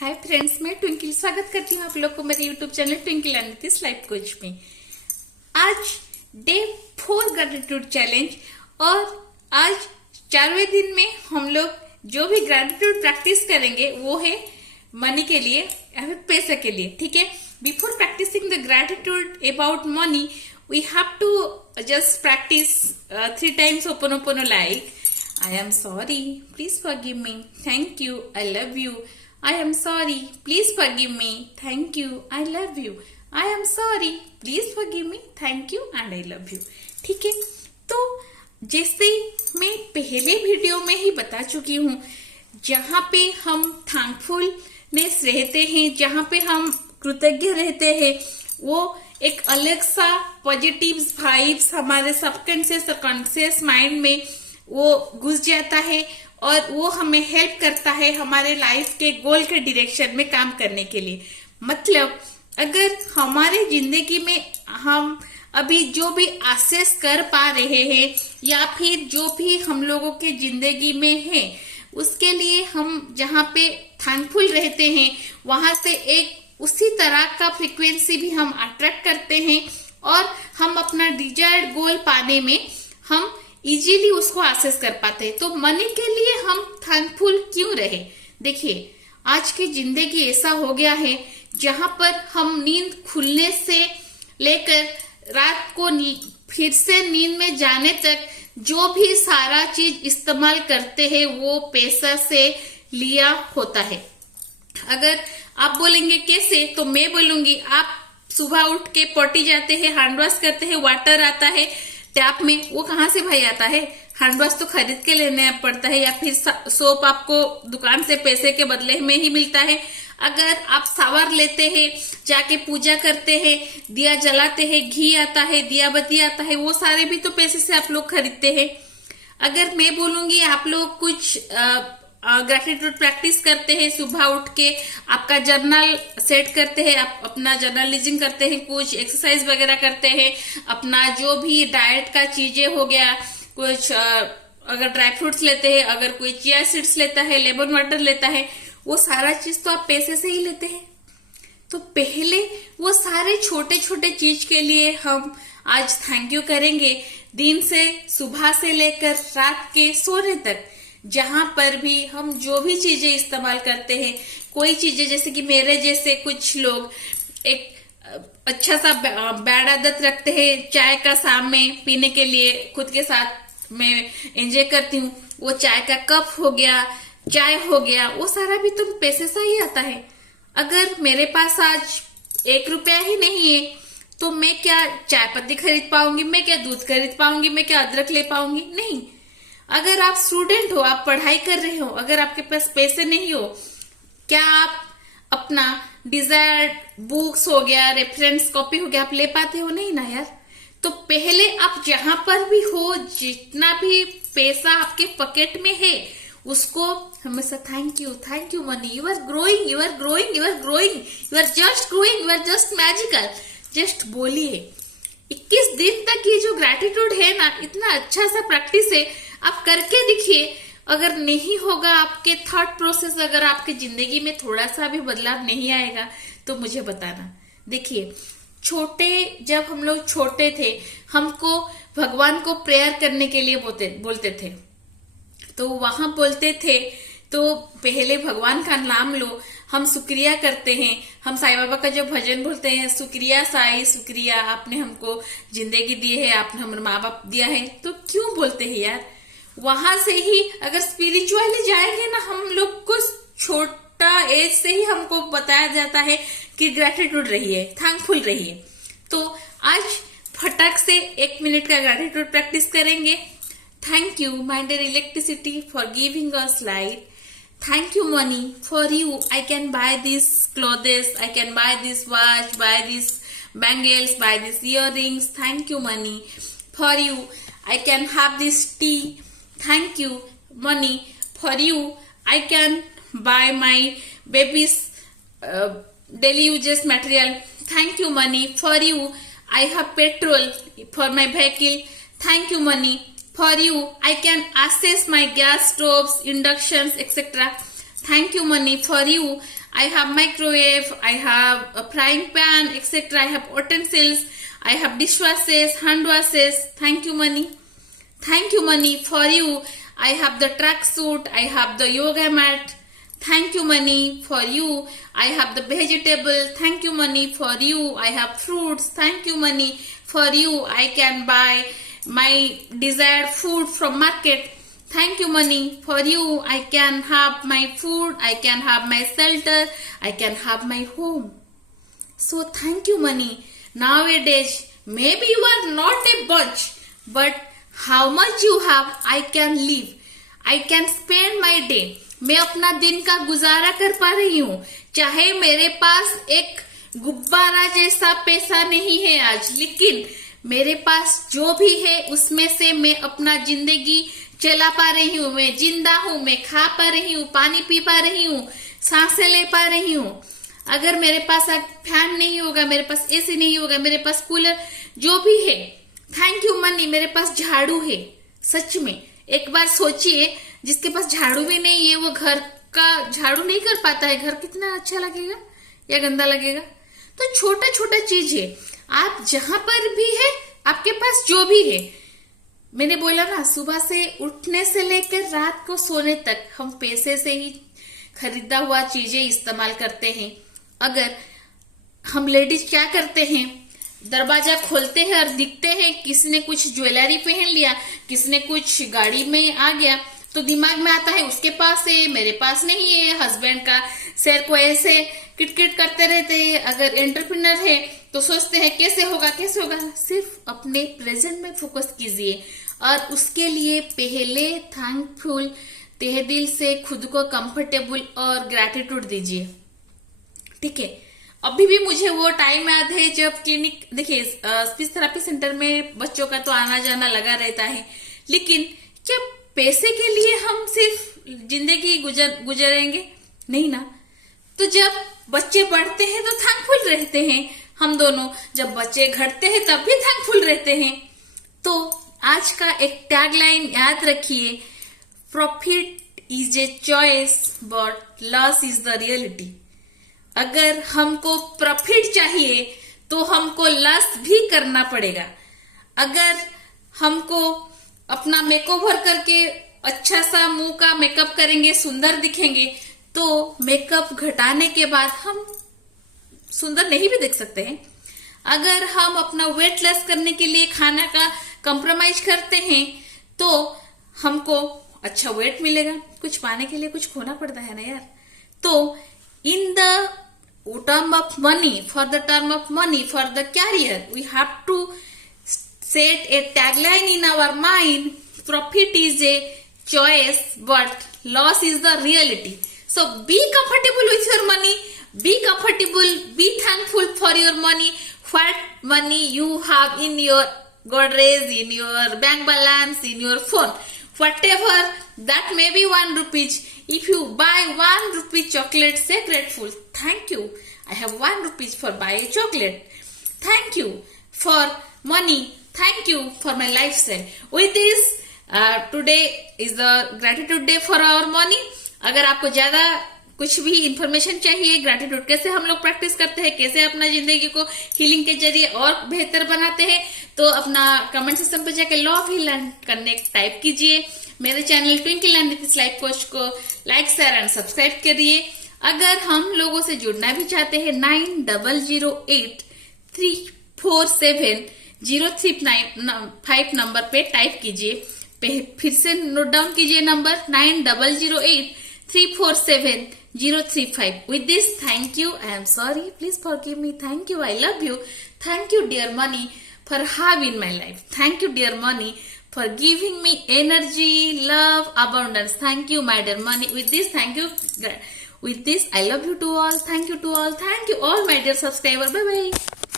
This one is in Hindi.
हाय फ्रेंड्स, मैं ट्विंकल स्वागत करती हूँ आप लोग को मेरे YouTube channel twinkle and Nitish life coach में। आज डे 4 ग्रेटिट्यूड चैलेंज और आज 4वें दिन में हम लोग जो भी ग्रेटिट्यूड प्रैक्टिस करेंगे वो है मनी के लिए या फिर पैसे के लिए। ठीक है, before practicing the gratitude about money we have to just practice 3 times Ho'oponopono like I am sorry, please forgive me, thank you, I love you. I am sorry, please forgive me, thank you, I love you. I am sorry, please forgive me, thank you and I love you. ठीक है, तो जैसे मैं पहले वीडियो में ही बता चुकी हूँ, जहाँ पे हम थैंकफुलनेस रहते हैं, जहाँ पे हम कृतज्ञ रहते हैं, वो एक अलग सा पॉजिटिव वाइब्स हमारे सबकॉन्शियस और कॉन्शियस माइंड में वो घुस जाता है और वो हमें हेल्प करता है हमारे लाइफ के गोल के डायरेक्शन में काम करने के लिए। मतलब अगर हमारे जिंदगी में हम अभी जो भी एक्सेस कर पा रहे हैं या फिर जो भी हम लोगों के जिंदगी में है, उसके लिए हम जहाँ पे थैंकफुल रहते हैं वहां से एक उसी तरह का फ्रीक्वेंसी भी हम अट्रैक्ट करते हैं और हम अपना डिजायर्ड गोल पाने में हम इजीली उसको एक्सेस कर पाते हैं। तो मनी के लिए हम थैंकफुल क्यों रहे? देखिए, आज की जिंदगी ऐसा हो गया है जहां पर हम नींद खुलने से लेकर रात को फिर से नींद में जाने तक जो भी सारा चीज इस्तेमाल करते हैं वो पैसा से लिया होता है। अगर आप बोलेंगे कैसे, तो मैं बोलूंगी आप सुबह उठ के पॉटी जाते हैं, हैंड वॉश करते हैं, वाटर आता है टैप में, वो कहाँ से भाई आता है? हैंड वॉश तो खरीद के लेने पड़ता है या फिर सोप आपको दुकान से पैसे के बदले में ही मिलता है। अगर आप शावर लेते हैं, जाके पूजा करते हैं, दिया जलाते हैं, घी आता है, दिया बत्ती आता है, वो सारे भी तो पैसे से आप लोग खरीदते हैं। अगर मैं बोलूंगी आप लोग कुछ ग्रेटिट्यूड प्रैक्टिस करते हैं, सुबह उठ के आपका जर्नल सेट करते हैं, आप अपना जर्नलिज्म करते हैं, कुछ एक्सरसाइज वगैरह करते हैं, अपना जो भी डाइट का चीजें हो गया, कुछ अगर ड्राई फ्रूट्स लेते हैं, अगर कोई चिया सीड्स लेता है, लेमन वाटर लेता है, वो सारा चीज तो आप पैसे से ही लेते हैं। तो पहले वो सारे छोटे छोटे चीज के लिए हम आज थैंक यू करेंगे, दिन से सुबह से लेकर रात के सोने तक, जहां पर भी हम जो भी चीजें इस्तेमाल करते हैं। कोई चीजें जैसे कि मेरे जैसे कुछ लोग एक अच्छा सा बैड आदत रखते हैं, चाय का शाम में पीने के लिए खुद के साथ मैं एंजॉय करती हूँ, वो चाय का कप हो गया, चाय हो गया, वो सारा भी तो पैसे से ही आता है। अगर मेरे पास आज 1 रुपया ही नहीं है तो मैं क्या चाय पत्ती खरीद पाऊंगी, मैं क्या दूध खरीद पाऊंगी, मैं क्या अदरक ले पाऊंगी? नहीं। अगर आप स्टूडेंट हो, आप पढ़ाई कर रहे हो, अगर आपके पास पैसे नहीं हो, क्या आप अपना डिजायर्ड बुक्स हो गया, रेफरेंस कॉपी हो गया, आप ले पाते हो? नहीं ना यार। तो पहले आप जहां पर भी हो, जितना भी पैसा आपके पॉकेट में है, उसको हमेशा thank you money, you are growing, you are growing, you are growing, you are just growing, you are just magical. Just बोलिए 21 दिन तक ये जो ग्रेटिट्यूड है ना, इतना अच्छा सा प्रैक्टिस है, आप करके दिखिए। अगर नहीं होगा आपके थॉट प्रोसेस, अगर आपकी जिंदगी में थोड़ा सा भी बदलाव नहीं आएगा तो मुझे बताना। देखिए, जब हम लोग छोटे थे, हमको भगवान को प्रेयर करने के लिए बोलते थे, तो वहां बोलते थे तो पहले भगवान का नाम लो, हम शुक्रिया करते हैं। हम साईं बाबा का जो भजन बोलते हैं, शुक्रिया साईं, शुक्रिया, आपने हमको जिंदगी दी है, आपने हमारे माँ बाप दिया है। तो क्यों बोलते हैं यार? वहां से ही अगर स्पिरिचुअली जाएंगे ना, हम लोग को छोटा एज से ही हमको बताया जाता है कि ग्रेटिट्यूड रहिए, थैंकफुल रहिए। तो आज फटाक से 1 मिनट का ग्रेटिट्यूड प्रैक्टिस करेंगे। Thank you my dear electricity for giving us light. Thank you money, for you I can buy these clothes, I can buy this watch, buy these bangles, buy these earrings. Thank you money, for you I can have this tea. Thank you money, for you I can buy my baby's daily uses material. Thank you money, for you I have petrol for my vehicle. Thank you money, for you I can access my gas stoves, inductions, etc. Thank you money. For you I have microwave, I have a frying pan, etc. I have utensils, I have dishwashers, hand washes. Thank you money. Thank you money. For you I have the track suit, I have the yoga mat. Thank you money. For you I have the vegetable. Thank you money. For you I have fruits. Thank you money. For you I can buy my desired food from market. Thank you money. For you I can have my food, I can have my shelter, I can have my home. So thank you money. Nowadays maybe you are not a bunch, but how much you have, I can live, I can spend my day. मैं अपना दिन का गुजारा कर पा रही हूँ, चाहे मेरे पास एक गुब्बारा जैसा पैसा नहीं है आज, लेकिन मेरे पास जो भी है उसमें से मैं अपना जिंदगी चला पा रही हूँ, मैं जिंदा हूँ, मैं खा पा रही हूँ, पानी पी पा रही हूँ, सांसें ले पा रही हूँ. अगर मेरे पास फैन नहीं होगा, मेरे पास एसी नहीं होगा, मेरे पास कूलर जो भी है, थैंक यू मनी. मेरे पास झाड़ू है. सच में एक बार सोचिए, जिसके पास झाड़ू भी नहीं है वो घर का झाड़ू नहीं कर पाता है, घर कितना अच्छा लगेगा या गंदा लगेगा. तो छोटा छोटा चीज है. आप जहां पर भी है, आपके पास जो भी है, मैंने बोला ना, सुबह से उठने से लेकर रात को सोने तक हम पैसे से ही खरीदा हुआ चीजें इस्तेमाल करते हैं. अगर हम लेडीज क्या करते हैं, दरवाजा खोलते हैं और दिखते हैं किसी ने कुछ ज्वेलरी पहन लिया, किसी ने कुछ गाड़ी में आ गया, तो दिमाग में आता है उसके पास है, मेरे पास नहीं है. हस्बैंड का शेर को ऐसे किटकिट करते रहते हैं. अगर एंटरप्रेन्योर है तो सोचते हैं कैसे होगा कैसे होगा. सिर्फ अपने प्रेजेंट में फोकस कीजिए और उसके लिए पहले थैंकफुल, तहे दिल से खुद को कंफर्टेबल और ग्रैटिट्यूड दीजिए. ठीक है. अभी भी मुझे वो टाइम याद है जब क्लिनिक, देखिए स्पीच थेरेपी सेंटर में बच्चों का तो आना जाना लगा रहता है, लेकिन क्या पैसे के लिए हम सिर्फ जिंदगी गुजरेंगे? नहीं ना. तो जब बच्चे पढ़ते हैं तो थैंकफुल रहते हैं हम दोनों, जब बच्चे घटते हैं तब भी थैंकफुल रहते हैं. तो आज का एक टैगलाइन याद रखिए, profit is a choice but loss is the reality. अगर हमको प्रॉफिट चाहिए तो हमको लॉस भी करना पड़ेगा. अगर हमको अपना मेकओवर करके अच्छा सा मुंह का मेकअप करेंगे, सुंदर दिखेंगे, तो मेकअप घटाने के बाद हम सुंदर नहीं भी दिख सकते हैं. अगर हम अपना वेट लॉस करने के लिए खाना का कॉम्प्रोमाइज करते हैं तो हमको अच्छा वेट मिलेगा. कुछ पाने के लिए कुछ खोना पड़ता है ना यार. तो in the term of money, for the term of money, for the career, we have to set a tagline in our mind. Profit is a choice but loss is the reality. So be comfortable with your money, be comfortable, be thankful for your money, what money you have in your Godrej, in your bank balance, in your phone, whatever that may be 1 rupees. If you buy 1 rupee chocolate, say grateful. Thank you. I have 1 rupees for buying chocolate. Thank you for money. Thank you for my lifestyle. With this, today is the gratitude day for our money. अगर आपको ज्यादा कुछ भी इंफॉर्मेशन चाहिए, ग्रेटिट्यूड कैसे हम लोग प्रैक्टिस करते हैं, कैसे अपना जिंदगी को हीलिंग के जरिए और बेहतर बनाते हैं, तो अपना कमेंट सिस्टम पर जाकर law of heal and connect type कीजिए. मेरे channel twinkle and Nitish life coach को लाइक, शेयर एंड सब्सक्राइब करिए. अगर हम लोगों से जुड़ना भी चाहते हैं, 9008347035 नंबर पे टाइप कीजिए. फिर से नोट डाउन कीजिए number 9008347035. With this, thank you. I am sorry. Please forgive me. Thank you. I love you. Thank you, dear money, for having my life. Thank you, dear money, for giving me energy, love, abundance. Thank you, my dear money. With this, thank you. With this, I love you to all. Thank you to all. Thank you all, my dear subscriber. Bye bye.